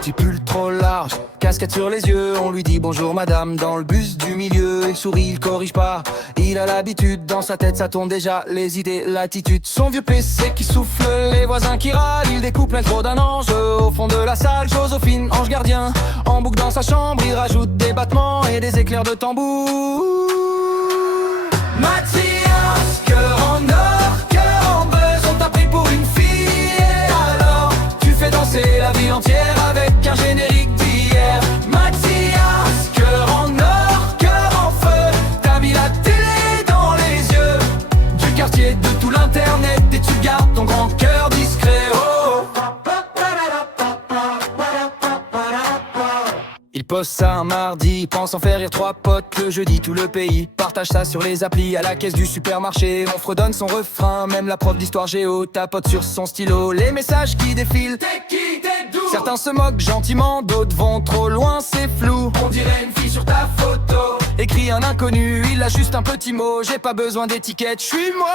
petit pull trop large, casquette sur les yeux. On lui dit bonjour madame dans le bus du milieu. Il sourit, il corrige pas, il a l'habitude. Dans sa tête ça tourne déjà, les idées, l'attitude. Son vieux PC qui souffle, les voisins qui râlent. Il découpe l'intro d'un ange au fond de la salle. Joséphine, ange gardien, en boucle dans sa chambre. Il rajoute des battements et des éclairs de tambour. Mathias, cœur en or, cœur en buzz. On t'a pris pour une fille et alors tu fais danser la ville entière avec un générique d'hier. Mathias, cœur en or, cœur en feu. T'as mis la télé dans les yeux du quartier, de tout l'internet. Et tu gardes ton grand cœur discret. Oh. Il poste ça un mardi, pense en faire rire trois potes. Le jeudi tout le pays partage ça sur les applis. À la caisse du supermarché, on fredonne son refrain. Même la prof d'histoire géo tapote sur son stylo. Les messages qui défilent, t'es qui, t'es d'où? Certains se moquent gentiment, d'autres vont trop loin, c'est flou. On dirait une fille sur ta photo. Écrit un inconnu, il a juste un petit mot. J'ai pas besoin d'étiquette, j'suis moi.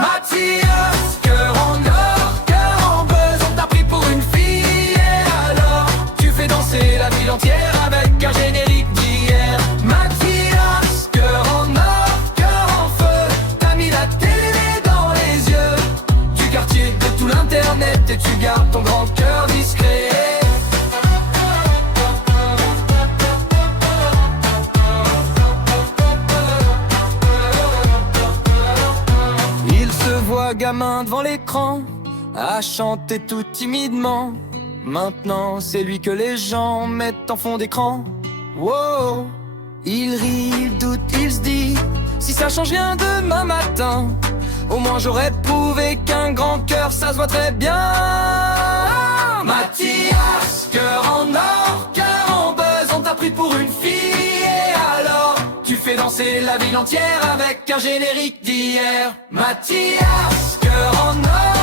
Mathias, cœur en or, cœur en buzz. On t'a pris pour une fille et alors tu fais danser la ville entière avec un générique d'hier. Mathias, cœur en or, cœur en feu. T'as mis la télé dans les yeux du quartier, de tout l'internet. Et tu gardes ton grand cœur discret. Il se voit gamin devant l'écran, à chanter tout timidement. Maintenant c'est lui que les gens mettent en fond d'écran. Wow. Il rit, il doute, il se dit, si ça change rien demain matin, au moins j'aurais prouvé qu'un grand cœur ça se voit très bien. Mathias, cœur en or, cœur en buzz. On t'a pris pour une fille et alors tu fais danser la ville entière avec un générique d'hier. Mathias, cœur en or,